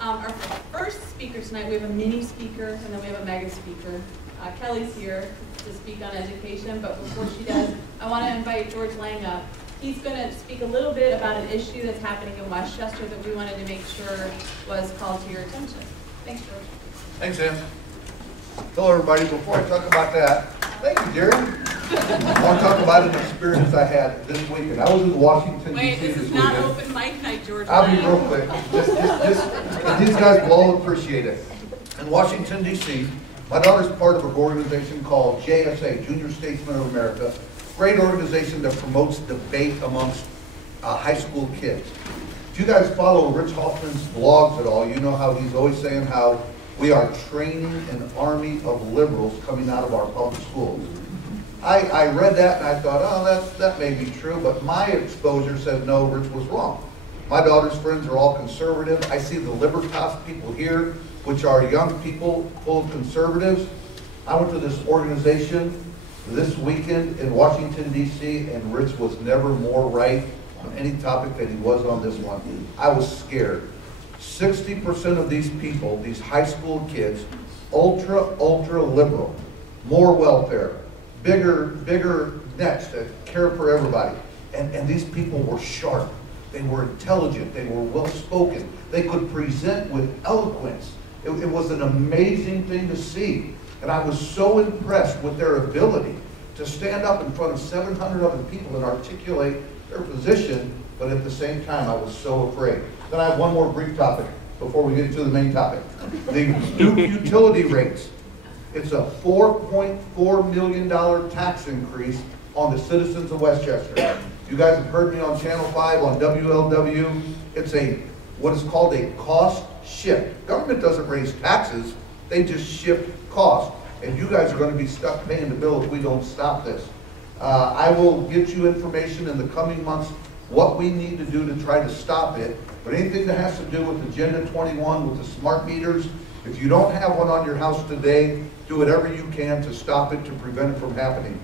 Our first speaker tonight, we have a mini speaker and then we have a mega speaker. Kelly's here to speak on education, but before she does, I want to invite George Lang up. He's going to speak a little bit about an issue that's happening in Westchester that we wanted to make sure was called to your attention. Thanks, George. Thanks, Sam. Hello, everybody. Before I talk about that, thank you, Jerry. I want to talk about an experience I had this weekend. I was in Washington, D.C. Wait, this is not open mic night, George. I'll be real quick. These guys will all appreciate it. In Washington, D.C., my daughter's part of an organization called JSA, Junior Statesmen of America. Great organization that promotes debate amongst high school kids. If you guys follow Rich Hoffman's blogs at all, you know how he's always saying how we are training an army of liberals coming out of our public schools. I read that and I thought, oh, that may be true, but my exposure said no, Rich was wrong. My daughter's friends are all conservative. I see the Libertas people here, which are young people full of conservatives. I went to this organization this weekend in Washington, D.C., and Rich was never more right on any topic than he was on this one. I was scared. 60% of these people, these high school kids, ultra liberal, more welfare, bigger nets that care for everybody. And these people were sharp. They were intelligent. They were well-spoken. They could present with eloquence. It was an amazing thing to see. And I was so impressed with their ability to stand up in front of 700 other people and articulate their position, but at the same time, I was so afraid. Then I have one more brief topic before we get to the main topic. The new utility rates. It's a $4.4 million tax increase on the citizens of Westchester. You guys have heard me on Channel 5, on WLW. It's what is called a cost shift. Government doesn't raise taxes, they just shift cost. And you guys are going to be stuck paying the bill if we don't stop this. I will get you information in the coming months what we need to do to try to stop it. But anything that has to do with Agenda 21, with the smart meters, if you don't have one on your house today, do whatever you can to stop it, to prevent it from happening.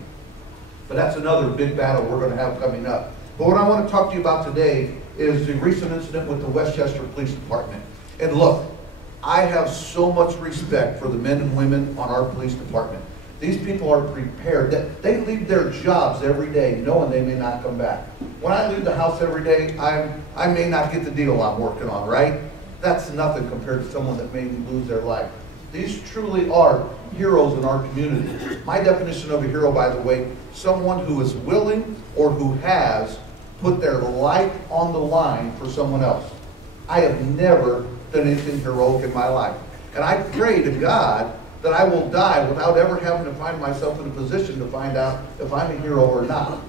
But that's another big battle we're going to have coming up. But what I want to talk to you about today is the recent incident with the Westchester Police Department. And look, I have so much respect for the men and women on our police department. These people are prepared. They leave their jobs every day knowing they may not come back. When I leave the house every day, I may not get the deal I'm working on, right? That's nothing compared to someone that maybe lose their life. These truly are heroes in our community. My definition of a hero, by the way, someone who is willing or who has put their life on the line for someone else. I have never done anything heroic in my life. And I pray to God that I will die without ever having to find myself in a position to find out if I'm a hero or not.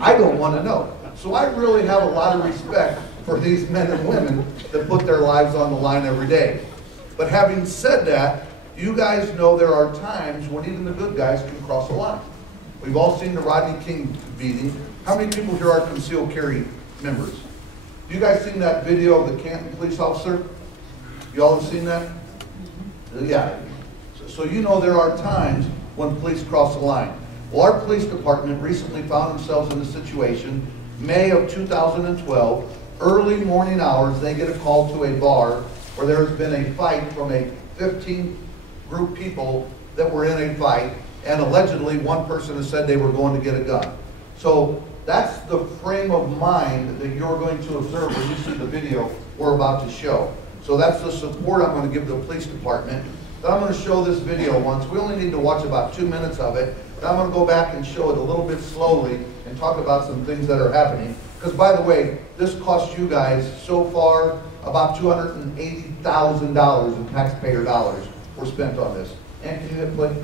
I don't want to know. So I really have a lot of respect for these men and women that put their lives on the line every day. But having said that, you guys know there are times when even the good guys can cross a line. We've all seen the Rodney King beating. How many people here are concealed carry members? You guys seen that video of the Canton police officer? You all have seen that? Yeah. So you know there are times when police cross the line. Well, our police department recently found themselves in a situation, May of 2012, early morning hours, they get a call to a bar where there has been a fight from a 15 group people that were in a fight, and allegedly one person has said they were going to get a gun. So that's the frame of mind that you're going to observe when you see the video we're about to show. So that's the support I'm going to give the police department. Then I'm going to show this video once. We only need to watch about 2 minutes of it. Then I'm going to go back and show it a little bit slowly and talk about some things that are happening. Because by the way, this cost you guys so far about $280,000 in taxpayer dollars were spent on this. And can you hit play?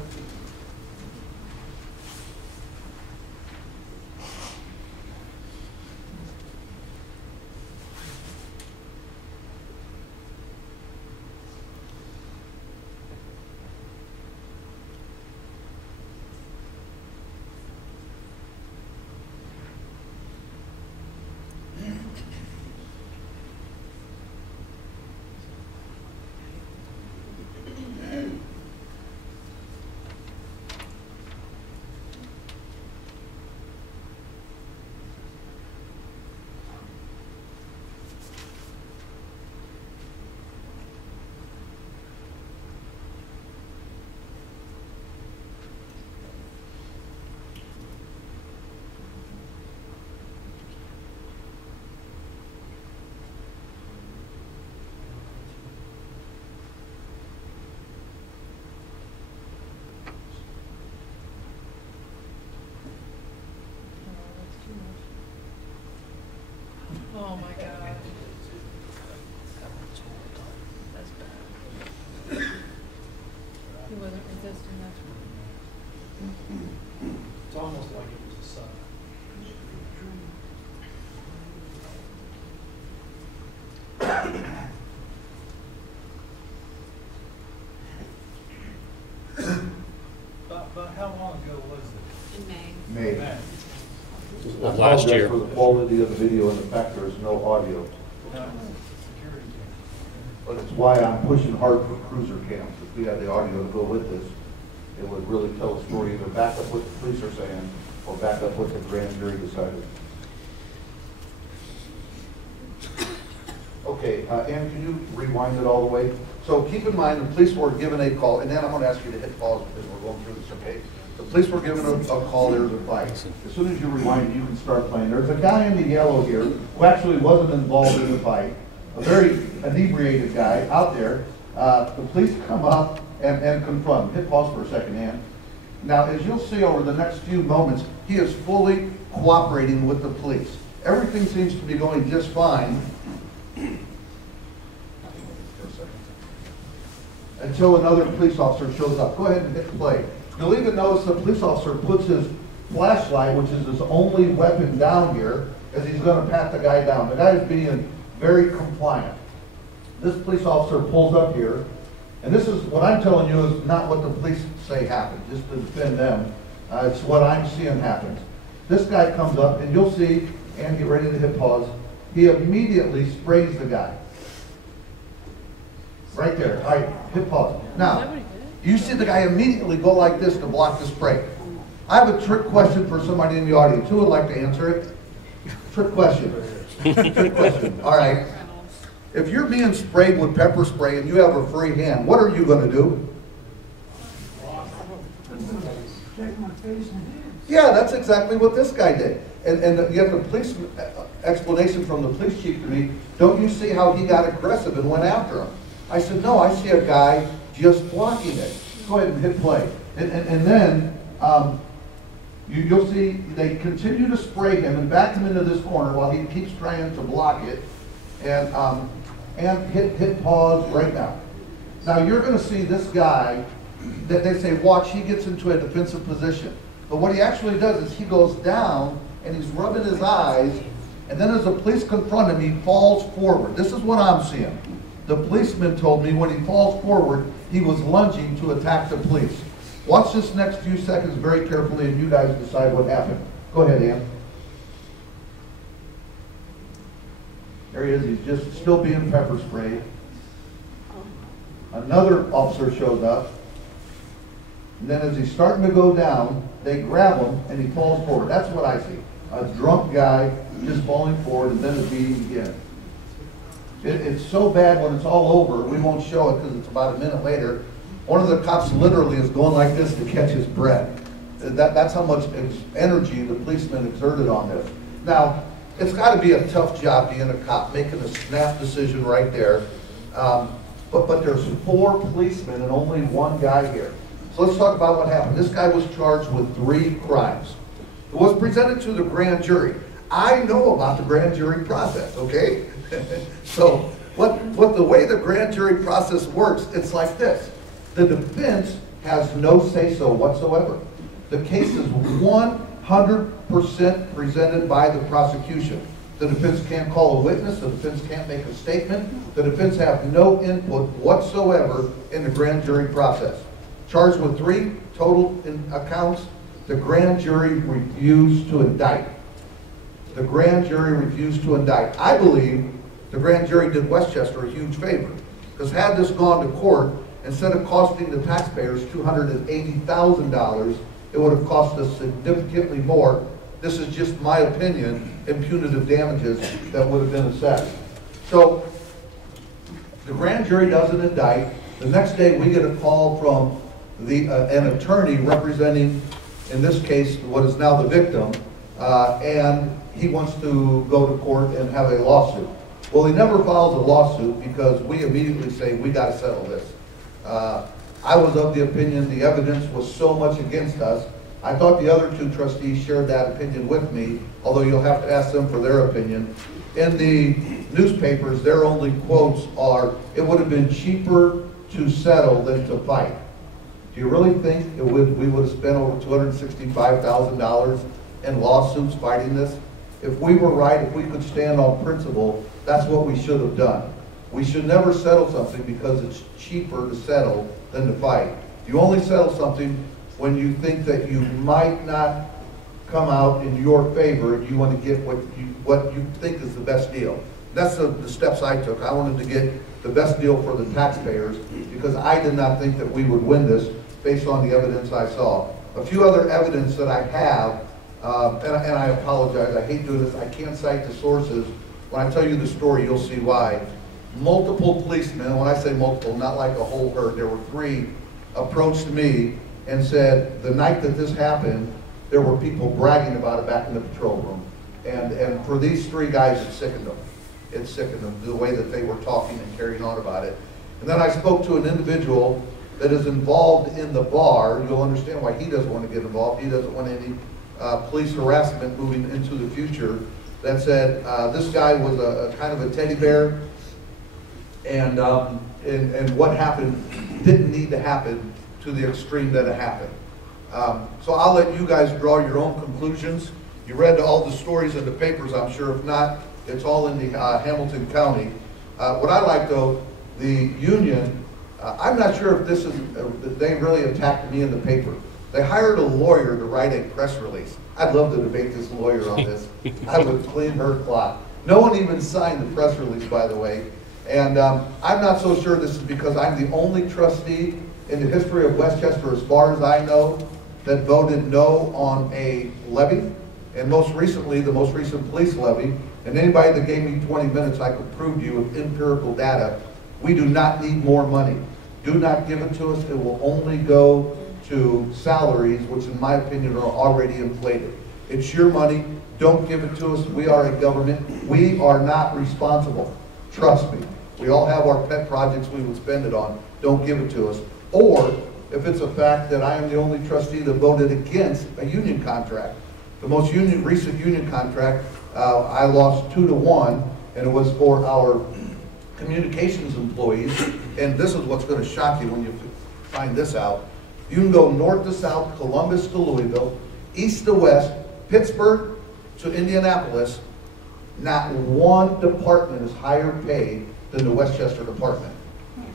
my God. That's bad. He wasn't resisting, that's right. It's almost like it was a son. But how long ago was it? In May. May. Man, I Last apologize year. for the quality of the video and the fact there is no audio. no, security cam. But it's why I'm pushing hard for cruiser cams. If we had the audio to go with this, it would really tell a story, either back up what the police are saying or back up what the grand jury decided. Okay, Ann, can you rewind it all the way? So keep in mind, the police were given a call, and then I'm going to ask you to hit pause because we're going through this, okay? The police were given a call, there's a fight. As soon as you rewind, you can start playing. There's a guy in the yellow here who actually wasn't involved in the fight, a very inebriated guy out there. The police come up and confront him. Hit pause for a second, Ann. Now, as you'll see over the next few moments, he is fully cooperating with the police. Everything seems to be going just fine until another police officer shows up. Go ahead and hit play. You'll even notice the police officer puts his flashlight, which is his only weapon, down here as he's going to pat the guy down. The guy is being very compliant. This police officer pulls up here, and this is what I'm telling you is not what the police say happened, just to defend them. It's what I'm seeing happen. This guy comes up, and you'll see, and get ready to hit pause, he immediately sprays the guy. Right there. All right, hit pause. Now, you see the guy immediately go like this to block the spray. I have a trick question for somebody in the audience. Who would like to answer it? Trick question. Trick question. All right. If you're being sprayed with pepper spray and you have a free hand, what are you going to do? Yeah, that's exactly what this guy did. And you have the police explanation from the police chief to me. Don't you see how he got aggressive and went after him? I said, no, I see a guy just blocking it. Go ahead and hit play. And then you'll see they continue to spray him and back him into this corner while he keeps trying to block it. And hit pause right now. Now you're going to see this guy that they say, watch, he gets into a defensive position. But what he actually does is he goes down and he's rubbing his eyes, and then as the police confront him, he falls forward. This is what I'm seeing. The policeman told me when he falls forward, he was lunging to attack the police. Watch this next few seconds very carefully and you guys decide what happened. Go ahead, Ann. There he is, he's just still being pepper sprayed. Another officer shows up. And then as he's starting to go down, they grab him and he falls forward. That's what I see. A drunk guy just falling forward and then the beating begins. It's so bad when it's all over, we won't show it because it's about a minute later. One of the cops literally is going like this to catch his breath. That's how much energy the policeman exerted on this. Now, it's got to be a tough job being a cop, making a snap decision right there. But there's 4 policemen and only 1 guy here. So let's talk about what happened. This guy was charged with 3 crimes. It was presented to the grand jury. I know about the grand jury process, okay? So the way the grand jury process works, it's like this. The defense has no say-so whatsoever. The case is 100% presented by the prosecution. The defense can't call a witness, the defense can't make a statement, the defense have no input whatsoever in the grand jury process. Charged with 3 total accounts, the grand jury refused to indict. The grand jury refused to indict. I believe the grand jury did Westchester a huge favor, because had this gone to court, instead of costing the taxpayers $280,000, it would have cost us significantly more. This is just my opinion in punitive damages that would have been assessed. So the grand jury doesn't indict. The next day we get a call from an attorney representing, in this case, what is now the victim, and he wants to go to court and have a lawsuit. Well, he never files a lawsuit because we immediately say, we got to settle this. I was of the opinion the evidence was so much against us. I thought the other 2 trustees shared that opinion with me, although you'll have to ask them for their opinion. in the newspapers, their only quotes are, "It would have been cheaper to settle than to fight." Do you really think we would have spent over $265,000 in lawsuits fighting this? If we were right, if we could stand on principle, that's what we should have done. We should never settle something because it's cheaper to settle than to fight. You only settle something when you think that you might not come out in your favor and you want to get what you think is the best deal. That's the steps I took. I wanted to get the best deal for the taxpayers because I did not think that we would win this based on the evidence I saw. A few other evidence that I have, and I apologize, I hate doing this, I can't cite the sources. When I tell you the story, you'll see why. Multiple policemen, and when I say multiple, not like a whole herd, there were 3, approached me and said the night that this happened, there were people bragging about it back in the patrol room. And for these 3 guys, it sickened them. It sickened them, the way that they were talking and carrying on about it. And then I spoke to an individual that is involved in the bar. You'll understand why he doesn't want to get involved. He doesn't want any police harassment moving into the future. That said, this guy was a kind of a teddy bear, and what happened didn't need to happen to the extreme that it happened. So I'll let you guys draw your own conclusions. You read all the stories in the papers, I'm sure. If not, it's all in the Hamilton County. What I like though, the union, I'm not sure if this is, they really attacked me in the paper. They hired a lawyer to write a press release. I'd love to debate this lawyer on this. I would clean her clock. No one even signed the press release, by the way. And I'm not so sure this is because I'm the only trustee in the history of Westchester, as far as I know, that voted no on a levy. And most recently, the most recent police levy, and anybody that gave me 20 minutes, I could prove to you with empirical data, we do not need more money. Do not give it to us. It will only go to salaries, which in my opinion are already inflated. It's your money. Don't give it to us. We are a government. We are not responsible. Trust me. We all have our pet projects we would spend it on. Don't give it to us. Or if it's a fact that I am the only trustee that voted against a union contract. The most recent union contract, I lost 2-1, and it was for our communications employees. And this is what's going to shock you when you find this out. You can go north to south, Columbus to Louisville, east to west, Pittsburgh to Indianapolis. Not one department is higher paid than the Westchester department.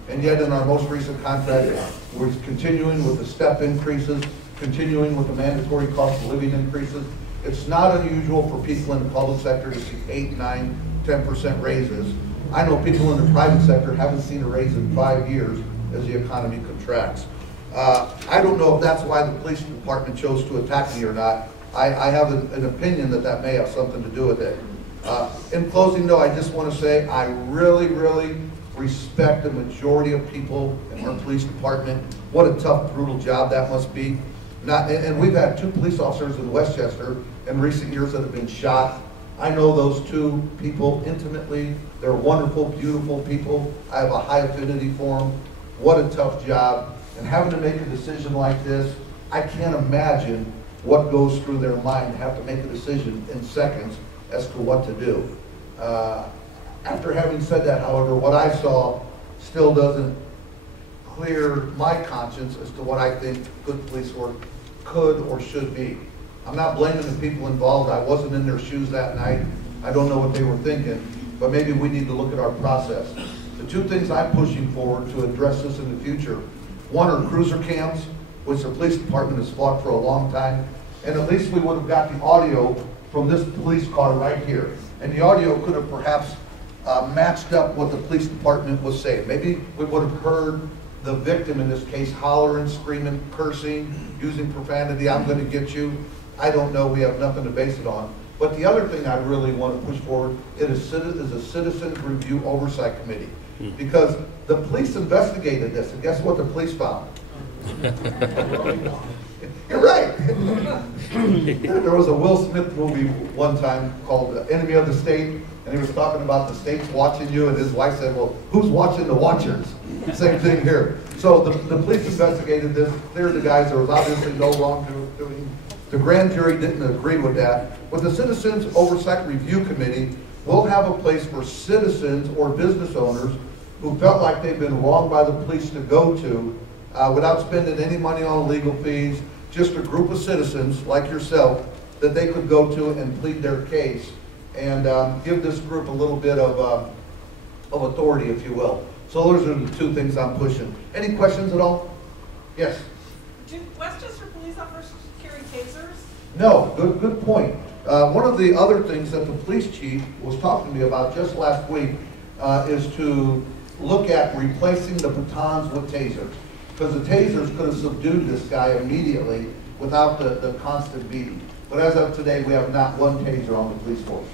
And yet in our most recent contract, we're continuing with the step increases, continuing with the mandatory cost of living increases. It's not unusual for people in the public sector to see 8, 9, 10% raises. I know people in the private sector haven't seen a raise in 5 years as the economy contracts. I don't know if that's why the police department chose to attack me or not. I have an opinion that that may have something to do with it. In closing though, I just want to say I really, really respect the majority of people in our police department. What a tough, brutal job that must be. And we've had 2 police officers in Westchester in recent years that have been shot. I know those 2 people intimately. They're wonderful, beautiful people. I have a high affinity for them. What a tough job. And having to make a decision like this, I can't imagine what goes through their mind to have to make a decision in seconds as to what to do. After having said that, however, what I saw still doesn't clear my conscience as to what I think good police work could or should be. I'm not blaming the people involved. I wasn't in their shoes that night. I don't know what they were thinking, but maybe we need to look at our process. The 2 things I'm pushing forward to address this in the future, one are cruiser cams, which the police department has fought for a long time, and at least we would have got the audio from this police car right here. And the audio could have perhaps matched up what the police department was saying. Maybe we would have heard the victim in this case hollering, screaming, cursing, using profanity, I'm going to get you. I don't know, we have nothing to base it on. But the other thing I really want to push forward is a citizens review oversight committee. Because the police investigated this, and guess what the police found? You're right. There was a Will Smith movie one time called Enemy of the State, and he was talking about the states watching you, and his wife said, well, who's watching the watchers? Same thing here. So the police investigated this, cleared the guys, there was obviously no wrongdoing. The grand jury didn't agree with that. But the Citizens Oversight Review Committee we'll have a place for citizens or business owners who felt like they've been wronged by the police to go to without spending any money on legal fees, just a group of citizens like yourself that they could go to and plead their case and give this group a little bit of authority, if you will. So those are the two things I'm pushing. Any questions at all? Yes? Do Westchester police officers carry tasers? No, good point. One of the other things that the police chief was talking to me about just last week is to look at replacing the batons with tasers. Because the tasers could have subdued this guy immediately without the constant beating. But as of today, we have not one taser on the police force.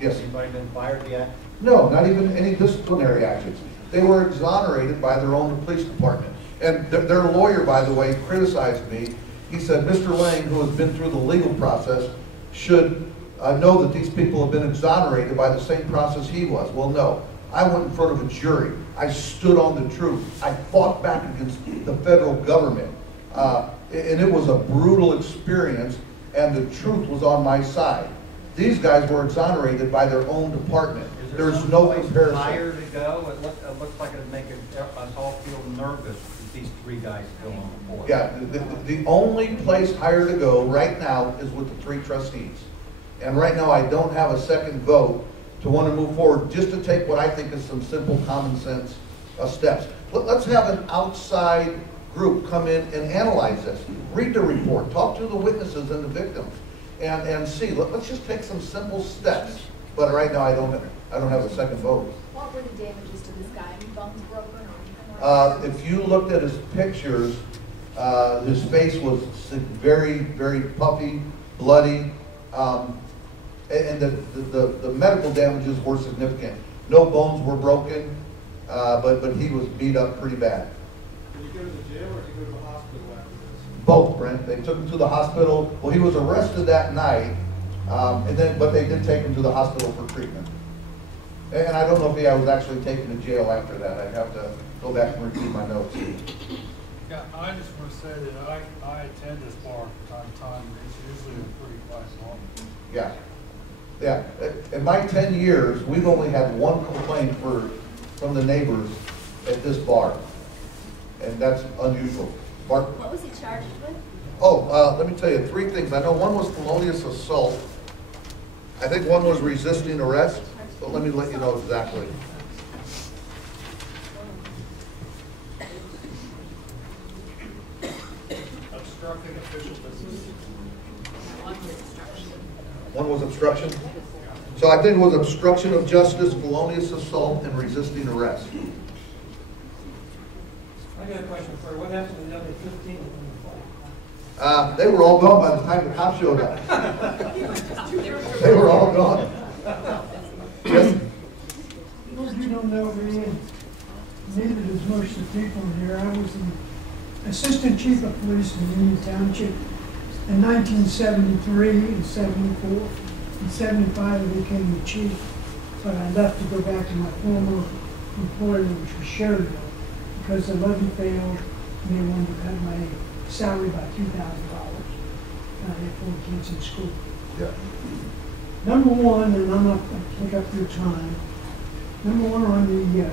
Yes? Anybody been fired yet? No, not even any disciplinary actions. They were exonerated by their own police department. And their lawyer, by the way, criticized me. He said, Mr. Lang, who has been through the legal process, should know that these people have been exonerated by the same process he was. Well, no. I went in front of a jury. I stood on the truth. I fought back against the federal government. And it was a brutal experience, and the truth was on my side. These guys were exonerated by their own department. There's no comparison. Higher to go? It looks like it'd make us all feel nervous with these three guys still on the board. Yeah, the only place higher to go right now is with the 3 trustees. And right now, I don't have a second vote to want to move forward, just to take what I think is some simple common sense steps. Let's have an outside group come in and analyze this. Read the report, talk to the witnesses and the victims, and see. Let's just take some simple steps. But right now, I don't have a second vote. What were the damages to this guy? Any bones broken or anything? If you looked at his pictures, his face was very, very puffy, bloody, and the medical damages were significant. No bones were broken, but he was beat up pretty bad. Did he go to jail or did he go to the hospital after this? Both, Brent. They took him to the hospital. Well, he was arrested that night, but they did take him to the hospital for treatment. And I don't know if he was actually taken to jail after that. I'd have to go back and review my notes. Yeah, I just want to say that I attend this bar from time to time, and it's usually a pretty quiet bar. Yeah. Yeah. In my 10 years, we've only had one complaint from the neighbors at this bar. And that's unusual. Mark? What was he charged with? Oh, let me tell you 3 things. I know one was felonious assault. I think one was resisting arrest, but let me let you know exactly. Obstructing official business. One was obstruction. So I think it was obstruction of justice, felonious assault, and resisting arrest. I got a question for you. What happened to the other 15 in the fight? They were all gone by the time the cops showed up. They were all gone. Yes? Those you don't know me, and neither does most of the people here. I was the assistant chief of police in Union Township in 1973 and 74. In 75, I became the chief, but I left to go back to my former employer, which was Sherryville, because the levy failed, and they wanted to cut my salary by $2,000. I had 4 kids in school. Yeah. Number one, and I'm not going to take up your time, number one on the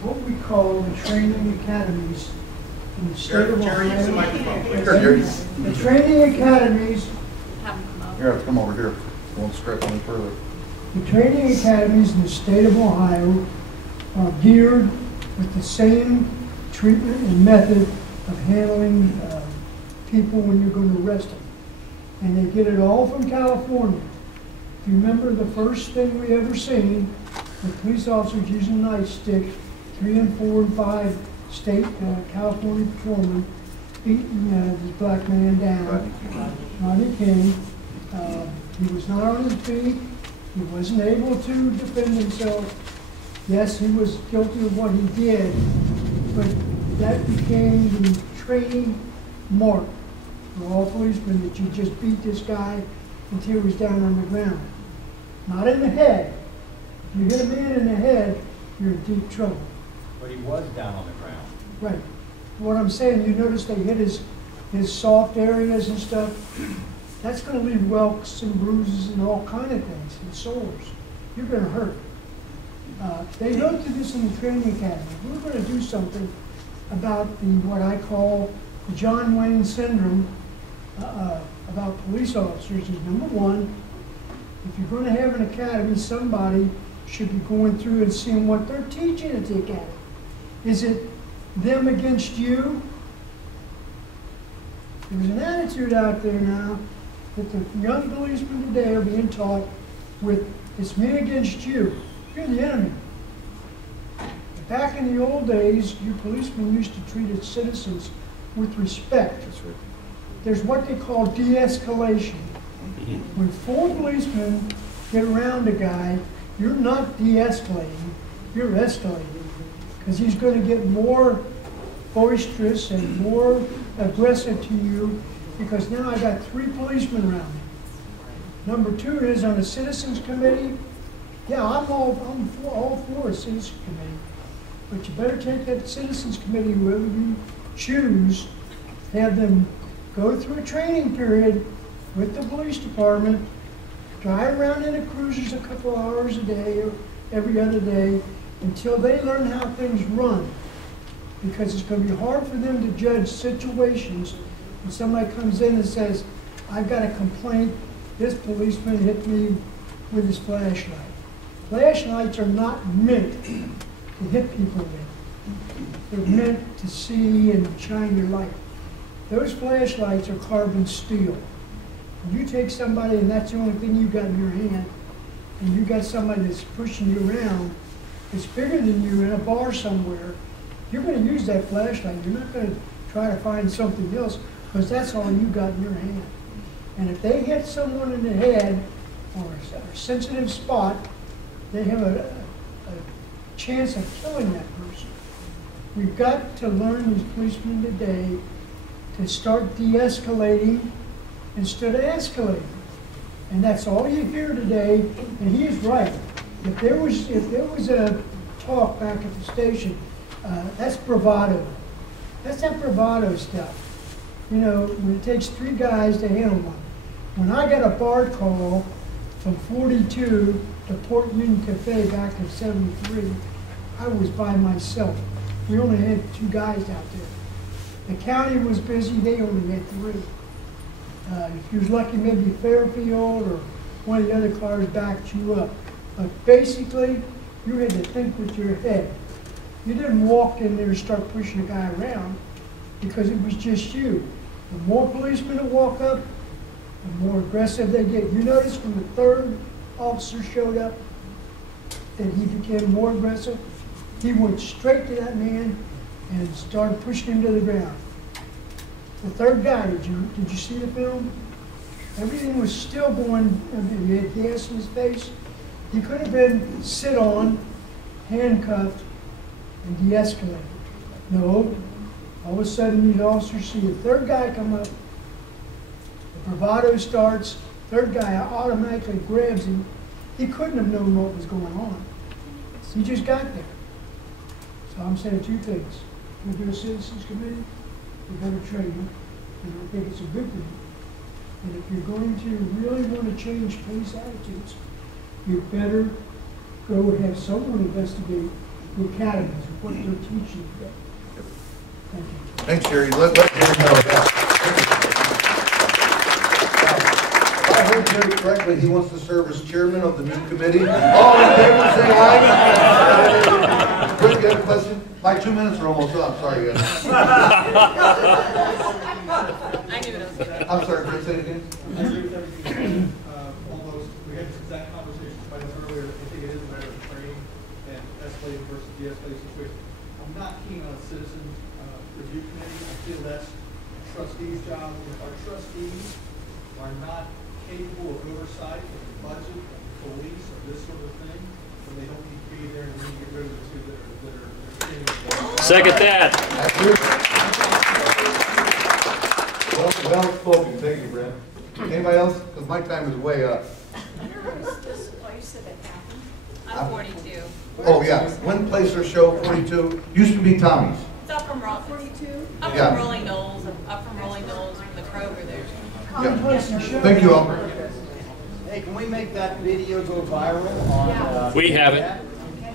what we call the training academies in the state of Ohio. Use the microphone, please. Here, Jerry. The training academies, Have him come up. Here, let's come over here. Won't stretch any further. the training academies in the state of Ohio are geared with the same treatment and method of handling people when you're going to arrest them. And they get it all from California. If you remember the first thing we ever seen, the police officers using nightsticks, 3 and 4 and 5 state California patrolmen beating this black man down. Rodney King. He was not on his feet. He wasn't able to defend himself. Yes, he was guilty of what he did, but that became the training mark for all policemen, that you just beat this guy until he was down on the ground. Not in the head. If you hit a man in the head, you're in deep trouble. But he was down on the ground. Right. What I'm saying, you notice they hit his soft areas and stuff. That's gonna leave welts and bruises and all kind of things, and sores. You're gonna hurt. They go through this in the training academy. We're gonna do something about what I call the John Wayne syndrome about police officers. Is number one, if you're gonna have an academy, somebody should be going through and seeing what they're teaching at the academy. Is it them against you? There's an attitude out there now that the young policemen today are being taught with, it's me against you. You're the enemy. Back in the old days, your policemen used to treat its citizens with respect. There's what they call de-escalation. When four policemen get around a guy, you're not de-escalating, you're escalating. Because he's going to get more boisterous and more aggressive to you because now I got 3 policemen around me. Number 2 is on a citizens committee. Yeah, I'm all for a citizens committee. But you better take that citizens committee, whoever you choose, have them go through a training period with the police department, drive around in the cruisers a couple hours a day or every other day until they learn how things run. Because it's going to be hard for them to judge situations when somebody comes in and says, I've got a complaint, this policeman hit me with his flashlight. Flashlights are not meant to hit people with. They're meant to see and shine your light. Those flashlights are carbon steel. When you take somebody and that's the only thing you got in your hand, and you got somebody that's pushing you around, that's bigger than you in a bar somewhere, you're going to use that flashlight. You're not going to try to find something else because that's all you got in your hand. And if they hit someone in the head or a sensitive spot, they have a chance of killing that person. We've got to learn, these policemen today, to start de-escalating instead of escalating. And that's all you hear today, and he is right. If there was a talk back at the station, that's bravado. That's that bravado stuff. You know, when it takes 3 guys to handle one. When I got a bar call from 42 to Port Union Cafe back in '73, I was by myself. We only had 2 guys out there. The county was busy, they only had 3. If you was lucky, maybe Fairfield or one of the other cars backed you up. But basically, you had to think with your head. You didn't walk in there and start pushing a guy around because it was just you. The more policemen that walk up, the more aggressive they get. You notice when the 3rd officer showed up that he became more aggressive? He went straight to that man and started pushing him to the ground. The 3rd guy, did you see the film? Everything was still going, he had gas in his face. He could have been sit on, handcuffed, and de-escalated. No, all of a sudden these officers see the 3rd guy come up, the bravado starts, 3rd guy automatically grabs him. He couldn't have known what was going on. He just got there. So I'm saying 2 things. We do a citizens committee, we better train them, and I think it's a good thing. And if you're going to really want to change police attitudes, you better go have someone investigate the academies, what they're teaching today. Thank you. Thanks, Jerry. Let Jerry know that. If I heard Jerry correctly, he wants to serve as chairman of the new committee. All in favor, say aye. Chris, you have a question? My 2 minutes are almost up. Sorry, guys. I knew it was good. I'm sorry, Chris, say it again. I agree with everything. Almost, we had this exact conversation quite earlier. I think it is a matter of training and escalating versus de-escalating situation. I'm not keen on a citizen review committee. I feel that's trustees' job. If our trustees are not capable of oversight of the budget, of the police, of this sort of thing, then they don't need to be there, and we need to get rid of the 2 that are Second that. Well spoken. Thank you, Brent. Anybody else? Because my time is way up. Where is this place that it happened? I'm 42. Oh, yeah. Wind Placer Show 42. Used to be Tommy's. It's up from 42? Up Yeah. from Rolling Knolls, up from Rolling Knolls from the Kroger there. Good place to show. Thank you all. Hey, can we make that video go viral on? We have it.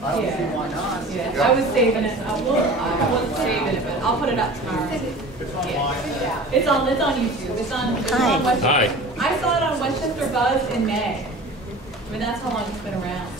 I don't see why not. Yeah, I was saving it. I wasn't saving it, but I'll put it up tomorrow. Yeah. It's on YouTube. It's on Westchester. Hi. I saw it on Westchester Buzz in May. I mean, that's how long it's been around.